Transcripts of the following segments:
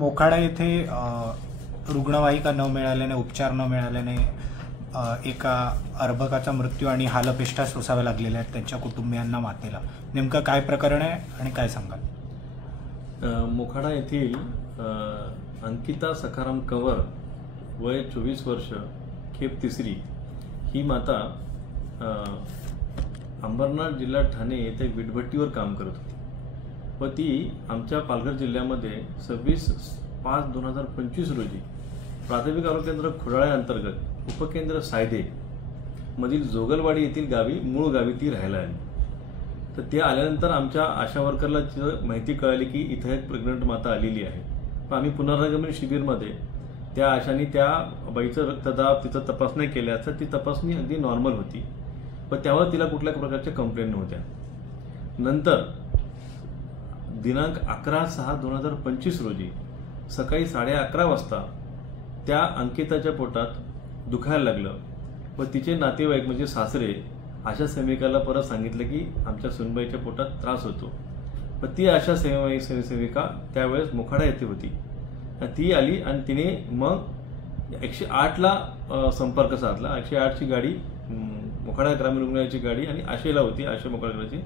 मोखाडा येथे रुग्णवाहिका न मिळाल्याने, उपचार न मिळाल्याने एका अर्भकाचा मृत्यू आणि हालअपेष्टा सोसाव्या लागलेल्या आहेत त्यांच्या कुटुंबियांना, मातेला. नेमकं काय प्रकरण आहे आणि काय सांगाल? मोखाडा येथील अंकिता सखाराम कंवर, वय 24 वर्ष, खेप तिसरी, ही माता अंबरनाथ जिल्हा ठाणे येथे वीटभट्टीवर काम करत होती व ती आमच्या पालघर जिल्ह्यामध्ये 26/5/2025 रोजी प्राथमिक आरोग्य केंद्र खुडाळ्या अंतर्गत उपकेंद्र सायदे मधील जोगलवाडी येथील गावी, मूळ गावी ती राहायला आली. तर ते आल्यानंतर आमच्या आशा वर्करला माहिती कळाली की इथं एक प्रेग्नंट माता आलेली आहे. पण आम्ही पुनरागमन शिबिरमध्ये त्या आशाने त्या बाईचं रक्तदाब, तिचं तपासणी केल्या, तर ती तपासणी अगदी नॉर्मल होती. पण त्यावर तिला कुठल्या प्रकारच्या कंप्लेंट नव्हत्या. नंतर दिनांक 11/6/2025 रोजी सकाळी 11:30 वाजता त्या अंकिताच्या पोटात दुखायला लागलं व तिचे नातेवाईक म्हणजे सासरे आशा सेविकाला परत सांगितलं की आमच्या सुनबाईच्या पोटात त्रास होतो. पण ती आशा सेविका त्यावेळेस मोखाडा येथे होती. ती आली आणि तिने मग 108ला संपर्क साधला. 108ची गाडी, मोखाडा ग्रामीण रुग्णालयाची गाडी आणि आशेला होती, आशे मोखाड्याची,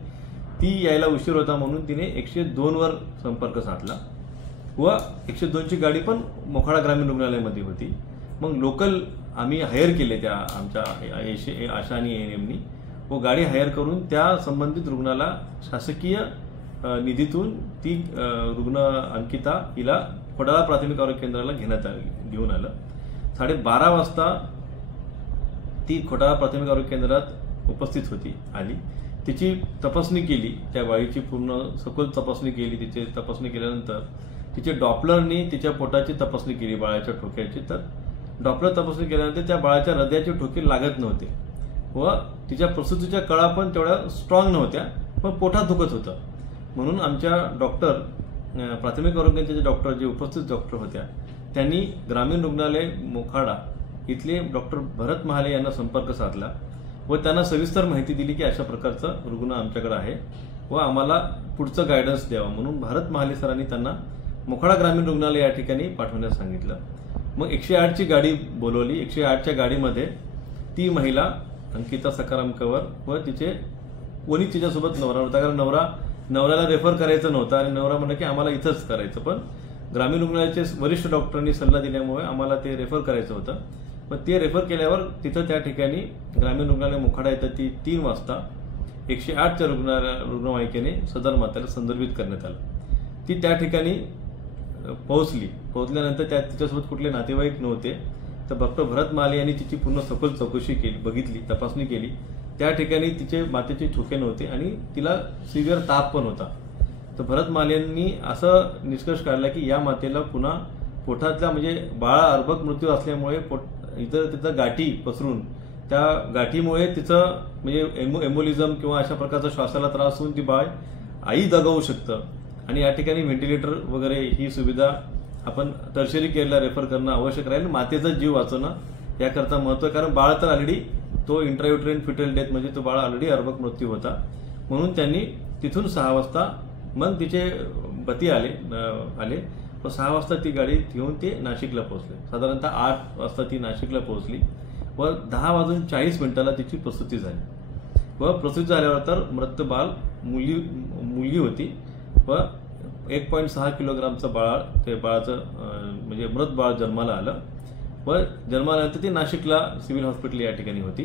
ती यायला उशीर होता म्हणून तिने 102वर संपर्क साधला व 102ची गाडी पण मोखाडा ग्रामीण रुग्णालयामध्ये होती. मग लोकल आम्ही हायर केले त्या आमच्या आशा आणि ANMनी व गाडी हायर करून त्या संबंधित रुग्णाला शासकीय निधीतून ती रुग्ण अंकिता हिला खोडाळा प्राथमिक आरोग्य केंद्राला घेऊन आलं. 12:30 वाजता ती खोडाळा प्राथमिक आरोग्य केंद्रात उपस्थित होती, आली. तिची तपासणी केली, त्या बाळीची पूर्ण सखोल तपासणी केली. तिची तपासणी केल्यानंतर तिचे डॉपलरनी तिच्या पोटाची तपासणी केली, बाळाच्या ठोक्याची. तर डॉपलर तपासणी केल्यानंतर त्या बाळाच्या हृदयाचे ठोके लागत नव्हते व तिच्या प्रसूतीच्या कळा पण तेवढ्या स्ट्रॉंग नव्हत्या, पण पोटात दुखत होतं. म्हणून आमच्या डॉक्टर, प्राथमिक आरोग्याचे डॉक्टर, जे उपस्थित डॉक्टर होत्या, त्यांनी ग्रामीण रुग्णालय मोखाडा इथले डॉक्टर भरत महाले यांना संपर्क साधला व त्यांना सविस्तर माहिती दिली की अशा प्रकारचा रुग्ण आमच्याकडे आहे व आम्हाला पुढचं गायडन्स द्यावं. म्हणून भरत महाले सरांनी त्यांना मोखाडा ग्रामीण रुग्णालय या ठिकाणी पाठवण्यास सांगितलं. मग 108ची गाडी बोलवली. 108च्या गाडीमध्ये ती महिला अंकिता सखाराम कंवर व कोणी तिच्यासोबत नवरा होता, कारण नवऱ्याला रेफर करायचं नव्हतं आणि नवरा म्हणलं की आम्हाला इथंच करायचं. पण ग्रामीण रुग्णालयाचे वरिष्ठ डॉक्टरांनी सल्ला दिल्यामुळे आम्हाला ते रेफर करायचं होतं. पण ते रेफर केल्यावर तिथं त्या ठिकाणी ग्रामीण रुग्णालय मोखाडा येतं ती 3 वाजता 108च्या रुग्णवाहिकेने सदर मातेला संदर्भित करण्यात आलं. ती त्या ठिकाणी पोहोचली. पोहोचल्यानंतर तिच्यासोबत कुठले नातेवाईक नव्हते. तर डॉक्टर भरत महाले यांनी तिची पूर्ण सखोल चौकशी केली, बघितली, तपासणी केली. त्या ठिकाणी तिचे मातेचे ठोके नव्हते आणि तिला सिव्हिअर ताप पण होता. तर भरत महाले यांनी असं निष्कर्ष काढला की या मातेला पुन्हा पोटातल्या, म्हणजे बाळा अर्भक मृत्यू असल्यामुळे इतर तिथं गाठी पसरून त्या गाठीमुळे तिचं म्हणजे एम्बोलिझम किंवा अशा प्रकारचा श्वासाला त्रास होऊन ती बाळ आई दगावू शकतं आणि या ठिकाणी व्हेंटिलेटर वगैरे ही सुविधा आपण टर्शरी केअरला रेफर करणं आवश्यक राहील. मातेचा जीव वाचवणं याकरता महत्व, कारण बाळ तर ऑलरेडी तो इंट्रायुट्रेन फिटल डेथ, म्हणजे तो बाळ ऑलरेडी अर्भक मृत्यू होता. म्हणून त्यांनी तिथून 6 वाजता मग तिचे पती आले व 6 वाजता ती गाडी घेऊन ते नाशिकला पोहोचले. साधारणतः 8 वाजता ती नाशिकला पोहोचली व 10:40 तिची प्रसूती झाली व प्रसूती झाल्यावर तर मृत बाळ मुलगी होती व 1.6 किलोग्रामचं बाळ, ते बाळाचं म्हणजे मृत बाळ जन्माला आलं व जन्माल्यानंतर ती नाशिकला सिव्हिल हॉस्पिटल या ठिकाणी होती.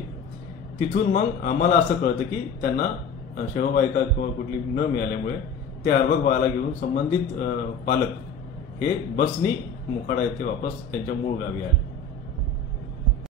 तिथून मग आम्हाला असं कळतं की त्यांना शववाहिका किंवा कुठली न मिळाल्यामुळे ते अर्भक बाळाला घेऊन संबंधित पालक हे बसनी मोखाडा येथे वापस त्यांच्या मूळ गावी आले.